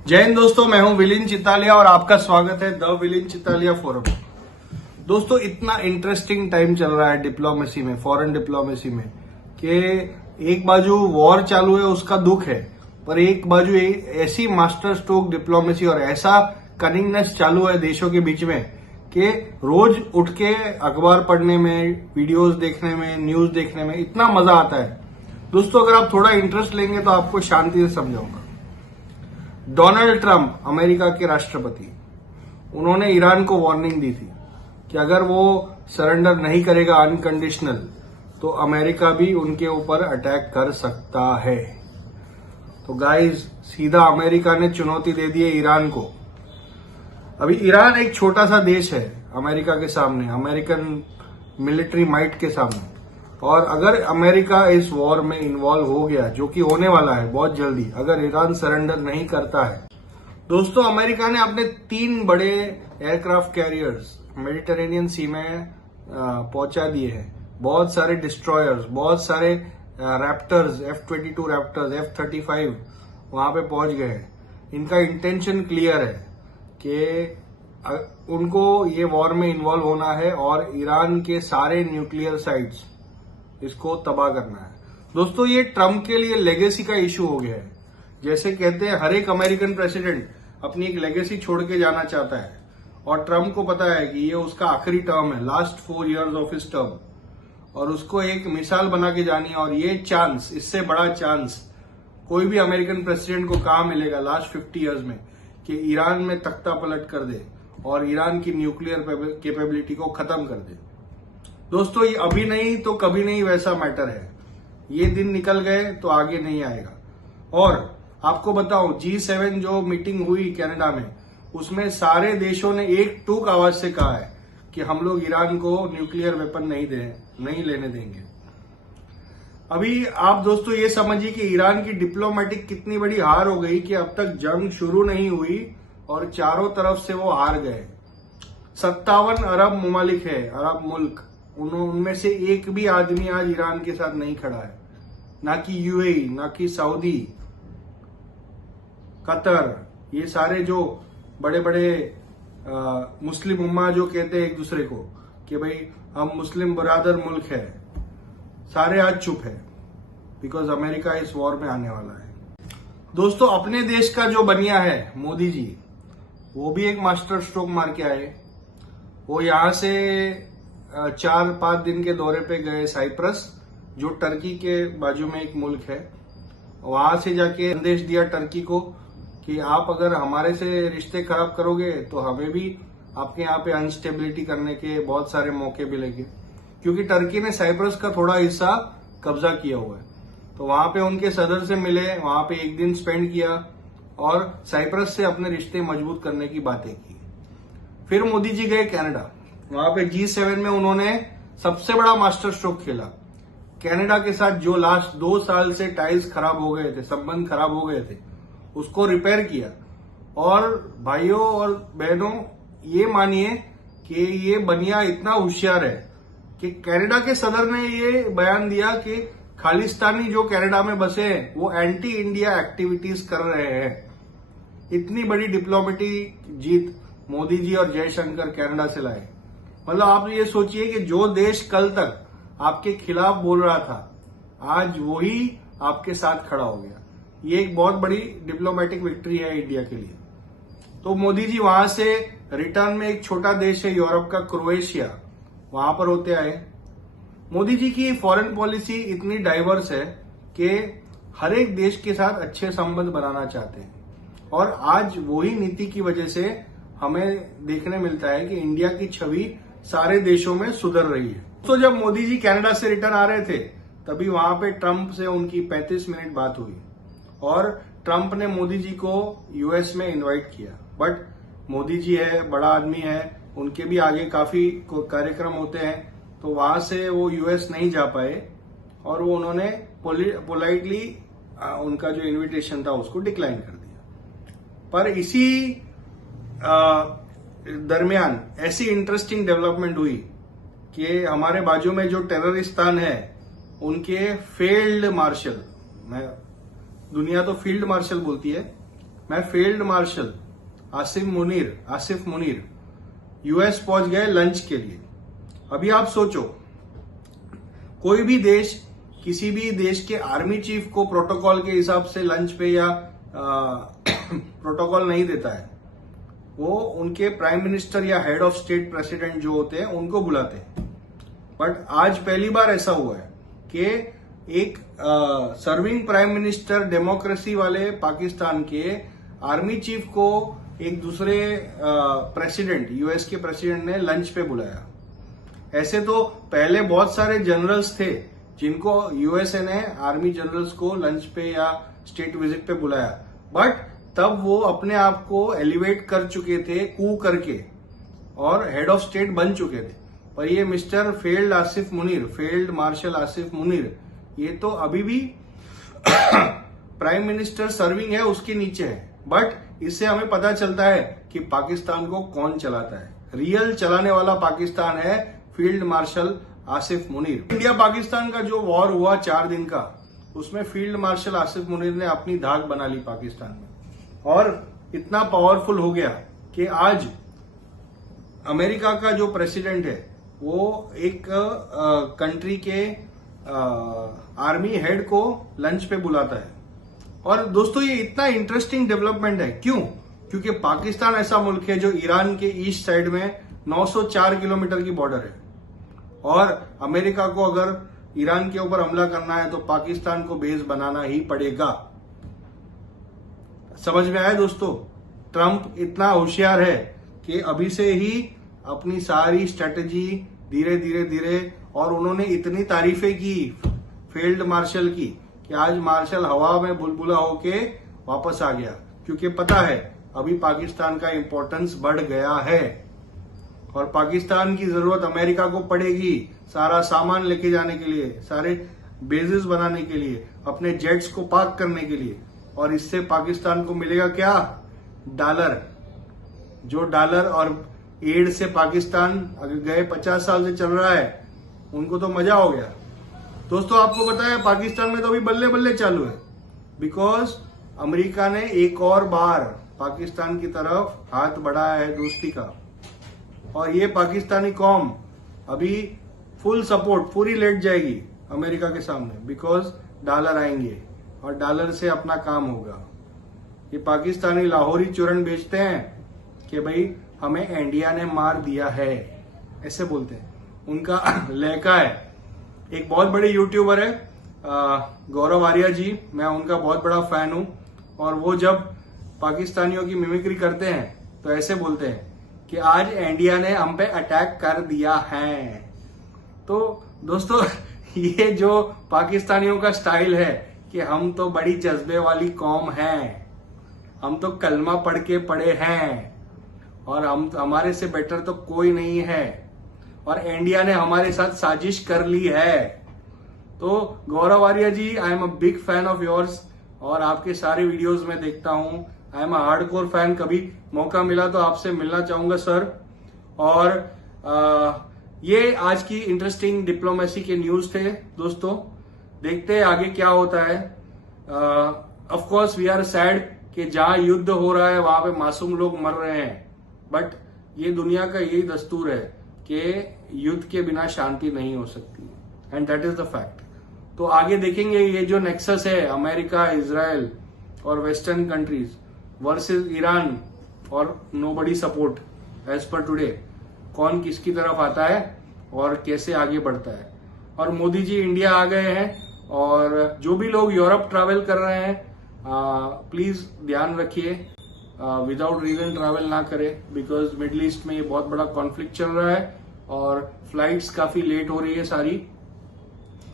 जय हिंद दोस्तों, मैं हूं विलिन चितालिया और आपका स्वागत है द विलिन चितालिया फोरम। दोस्तों, इतना इंटरेस्टिंग टाइम चल रहा है डिप्लोमेसी में, फॉरेन डिप्लोमेसी में, कि एक बाजू वॉर चालू है, उसका दुख है, पर एक बाजू ऐसी मास्टर स्ट्रोक डिप्लोमेसी और ऐसा कनिंगनेस चालू है देशों के बीच में कि रोज उठ के अखबार पढ़ने में, वीडियोस देखने में, न्यूज देखने में इतना मजा आता है। दोस्तों, अगर आप थोड़ा इंटरेस्ट लेंगे तो आपको शांति से समझाऊंगा। डोनाल्ड ट्रंप, अमेरिका के राष्ट्रपति, उन्होंने ईरान को वार्निंग दी थी कि अगर वो सरेंडर नहीं करेगा अनकंडीशनल तो अमेरिका भी उनके ऊपर अटैक कर सकता है। तो गाइस, सीधा अमेरिका ने चुनौती दे दी है ईरान को। अभी ईरान एक छोटा सा देश है अमेरिका के सामने, अमेरिकन मिलिट्री माइट के सामने, और अगर अमेरिका इस वॉर में इन्वॉल्व हो गया, जो कि होने वाला है बहुत जल्दी, अगर ईरान सरेंडर नहीं करता है, दोस्तों अमेरिका ने अपने 3 बड़े एयरक्राफ्ट कैरियर्स मेडिटेरेनियन सी में पहुंचा दिए हैं। बहुत सारे डिस्ट्रॉयर्स, बहुत सारे रैप्टर्स, F-22 रैप्टर्स, F-35 वहां पे पहुंच गए हैं। इनका इंटेंशन क्लियर है कि उनको ये वॉर में इन्वॉल्व होना है और ईरान के सारे न्यूक्लियर साइट्स इसको तबाह करना है। दोस्तों, ये ट्रम्प के लिए लेगेसी का इशू हो गया है। जैसे कहते हैं, हर एक अमेरिकन प्रेसिडेंट अपनी एक लेगेसी छोड़ के जाना चाहता है, और ट्रम्प को पता है कि ये उसका आखिरी टर्म है, last 4 years of his term, और उसको एक मिसाल बना के जानी है। और ये चांस, इससे बड़ा चांस कोई भी अमेरिकन प्रेसिडेंट को कहां मिलेगा लास्ट 50 years में, कि ईरान में तख्ता पलट कर दे और ईरान की न्यूक्लियर कैपेबिलिटी को खत्म कर दे। दोस्तों, ये अभी नहीं तो कभी नहीं वैसा मैटर है। ये दिन निकल गए तो आगे नहीं आएगा। और आपको बताऊं, G7 जो मीटिंग हुई कनाडा में, उसमें सारे देशों ने एक टूक आवाज से कहा है कि हम लोग ईरान को न्यूक्लियर वेपन नहीं लेने देंगे। अभी आप दोस्तों ये समझिए कि ईरान की डिप्लोमेटिक कितनी बड़ी हार हो गई कि अब तक जंग शुरू नहीं हुई और चारों तरफ से वो हार गए। 57 अरब ममालिक है, अरब मुल्क, उनमें से एक भी आदमी आज ईरान के साथ नहीं खड़ा है। ना कि यूएई, ना कि सऊदी, कतर, ये सारे जो बड़े बड़े मुस्लिम उम्मा जो कहते हैं एक दूसरे को कि भाई हम मुस्लिम बरादर मुल्क है, सारे आज चुप है, बिकॉज अमेरिका इस वॉर में आने वाला है। दोस्तों, अपने देश का जो बनिया है मोदी जी, वो भी एक मास्टर स्ट्रोक मार के आए। वो यहां से 4-5 दिन के दौरे पे गए साइप्रस, जो टर्की के बाजू में एक मुल्क है। वहां से जाके संदेश दिया टर्की को कि आप अगर हमारे से रिश्ते खराब करोगे तो हमें भी आपके यहाँ पे अनस्टेबिलिटी करने के बहुत सारे मौके मिलेंगे, क्योंकि टर्की ने साइप्रस का थोड़ा हिस्सा कब्जा किया हुआ है। तो वहां पे उनके सदर से मिले, वहां पे एक दिन स्पेंड किया और साइप्रस से अपने रिश्ते मजबूत करने की बातें की। फिर मोदी जी गए कनाडा। वहां पे G7 में उन्होंने सबसे बड़ा मास्टर स्ट्रोक खेला। कनाडा के साथ जो लास्ट 2 साल से टाइल्स खराब हो गए थे, संबंध खराब हो गए थे, उसको रिपेयर किया। और भाइयों और बहनों, ये मानिए कि ये बनिया इतना होशियार है कि कनाडा के सदर ने ये बयान दिया कि खालिस्तानी जो कनाडा में बसे हैं वो एंटी इंडिया एक्टिविटीज कर रहे हैं। इतनी बड़ी डिप्लोमेटिक जीत मोदी जी और जयशंकर कनाडा से लाए। मतलब आप ये सोचिए कि जो देश कल तक आपके खिलाफ बोल रहा था, आज वही आपके साथ खड़ा हो गया। ये एक बहुत बड़ी डिप्लोमेटिक विक्ट्री है इंडिया के लिए। तो मोदी जी वहां से रिटर्न में एक छोटा देश है यूरोप का, क्रोएशिया, वहां पर होते आए। मोदी जी की फॉरेन पॉलिसी इतनी डाइवर्स है कि हर एक देश के साथ अच्छे संबंध बनाना चाहते हैं, और आज वही नीति की वजह से हमें देखने मिलता है कि इंडिया की छवि सारे देशों में सुधर रही है। तो जब मोदी जी कनाडा से रिटर्न आ रहे थे, तभी वहां पे ट्रंप से उनकी 35 मिनट बात हुई, और ट्रंप ने मोदी जी को यूएस में इनवाइट किया। बट मोदी जी है, बड़ा आदमी है, उनके भी आगे काफी कार्यक्रम होते हैं, तो वहां से वो यूएस नहीं जा पाए, और वो उन्होंने पोलाइटली उनका जो इनविटेशन था उसको डिक्लाइन कर दिया। पर इसी दरमियान ऐसी इंटरेस्टिंग डेवलपमेंट हुई कि हमारे बाजू में जो टेररिस्तान है, उनके फील्ड मार्शल, मैं दुनिया तो फील्ड मार्शल बोलती है, मैं field marshal Asif Munir US पहुंच गए लंच के लिए। अभी आप सोचो, कोई भी देश किसी भी देश के आर्मी चीफ को प्रोटोकॉल के हिसाब से लंच पे या प्रोटोकॉल नहीं देता है। वो उनके प्राइम मिनिस्टर या हेड ऑफ स्टेट प्रेसिडेंट जो होते हैं उनको बुलाते हैं। बट आज पहली बार ऐसा हुआ है कि एक सर्विंग प्राइम मिनिस्टर डेमोक्रेसी वाले पाकिस्तान के आर्मी चीफ को एक दूसरे प्रेसिडेंट यूएस के प्रेसिडेंट ने लंच पे बुलाया। ऐसे तो पहले बहुत सारे जनरल्स थे जिनको यूएसए ने आर्मी जनरल्स को लंच पे या स्टेट विजिट पे बुलाया, बट तब वो अपने आप को एलिवेट कर चुके थे कू करके और हेड ऑफ स्टेट बन चुके थे। पर ये mister field marshal Asif Munir, ये तो अभी भी प्राइम मिनिस्टर सर्विंग है, उसके नीचे है। बट इससे हमें पता चलता है कि पाकिस्तान को कौन चलाता है। रियल चलाने वाला पाकिस्तान है field marshal Asif Munir. India Pakistan का जो वॉर हुआ 4 दिन का, उसमें फील्ड मार्शल आसिफ मुनीर ने अपनी धाक बना ली पाकिस्तान में और इतना पावरफुल हो गया कि आज अमेरिका का जो प्रेसिडेंट है वो एक कंट्री के आर्मी हेड को लंच पे बुलाता है। और दोस्तों ये इतना इंटरेस्टिंग डेवलपमेंट है। क्यों? क्योंकि पाकिस्तान ऐसा मुल्क है जो ईरान के ईस्ट साइड में 904 किलोमीटर की बॉर्डर है और अमेरिका को अगर ईरान के ऊपर हमला करना है तो पाकिस्तान को बेस बनाना ही पड़ेगा। समझ में आया दोस्तों? ट्रंप इतना होशियार है कि अभी से ही अपनी सारी स्ट्रेटेजी धीरे और उन्होंने इतनी तारीफें की फील्ड मार्शल की कि आज मार्शल हवा में बुलबुला होके वापस आ गया, क्योंकि पता है अभी पाकिस्तान का इंपॉर्टेंस बढ़ गया है और पाकिस्तान की जरूरत अमेरिका को पड़ेगी सारा सामान लेके जाने के लिए, सारे बेसेस बनाने के लिए, अपने जेट्स को पार्क करने के लिए। और इससे पाकिस्तान को मिलेगा क्या? डॉलर। जो डॉलर और एड से पाकिस्तान अगर गए 50 साल से चल रहा है, उनको तो मजा हो गया। दोस्तों आपको पता है पाकिस्तान में तो अभी बल्ले बल्ले चालू है, बिकॉज अमेरिका ने एक और बार पाकिस्तान की तरफ हाथ बढ़ाया है दोस्ती का। और ये पाकिस्तानी कौम अभी फुल सपोर्ट पूरी लेट जाएगी अमेरिका के सामने, बिकॉज डॉलर आएंगे और डॉलर से अपना काम होगा। ये पाकिस्तानी लाहौरी चूरन बेचते हैं कि भाई हमें इंडिया ने मार दिया है, ऐसे बोलते हैं। उनका लहका है। एक बहुत बड़े यूट्यूबर है गौरव आर्या जी, मैं उनका बहुत बड़ा फैन हूं। और वो जब पाकिस्तानियों की मिमिक्री करते हैं तो ऐसे बोलते हैं कि आज इंडिया ने हम पे अटैक कर दिया है। तो दोस्तों ये जो पाकिस्तानियों का स्टाइल है कि हम तो बड़ी जज्बे वाली कौम हैं, हम तो कलमा पढ़ के पढ़े हैं और हमारे से बेटर तो कोई नहीं है और इंडिया ने हमारे साथ साजिश कर ली है। तो Gaurav Arya ji, I am a big fan of yours और आपके सारे वीडियोस में देखता हूं। I am a hardcore fan. कभी मौका मिला तो आपसे मिलना चाहूंगा सर। और ये आज की इंटरेस्टिंग डिप्लोमेसी के न्यूज थे दोस्तों। देखते हैं आगे क्या होता है। Of course we are sad कि जहां युद्ध हो रहा है वहां पे मासूम लोग मर रहे हैं, बट ये दुनिया का यही दस्तूर है कि युद्ध के बिना शांति नहीं हो सकती, and that is the fact. तो आगे देखेंगे ये जो नेक्सस है अमेरिका, इजराइल और वेस्टर्न कंट्रीज वर्सेस ईरान और nobody support as per today, कौन किसकी तरफ आता है और कैसे आगे बढ़ता है। और मोदी जी इंडिया आ गए हैं और जो भी लोग यूरोप ट्रैवल कर रहे हैं प्लीज ध्यान रखिए, विदाउट रीजन ट्रैवल ना करें, बिकॉज मिडिल ईस्ट में ये बहुत बड़ा कॉन्फ्लिक्ट चल रहा है और फ्लाइट्स काफी लेट हो रही है सारी।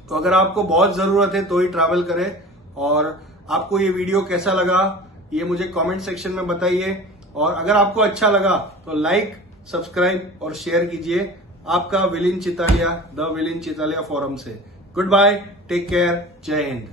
तो अगर आपको बहुत जरूरत है तो ही ट्रैवल करें। और आपको ये वीडियो कैसा लगा ये मुझे कमेंट सेक्शन में बताइए, और अगर आपको अच्छा लगा तो लाइक, सब्सक्राइब और शेयर कीजिए। आपका विलिन चितालिया, द विलिन चितालिया फोरम से। गुड बाय, टेक केयर, जय हिंद।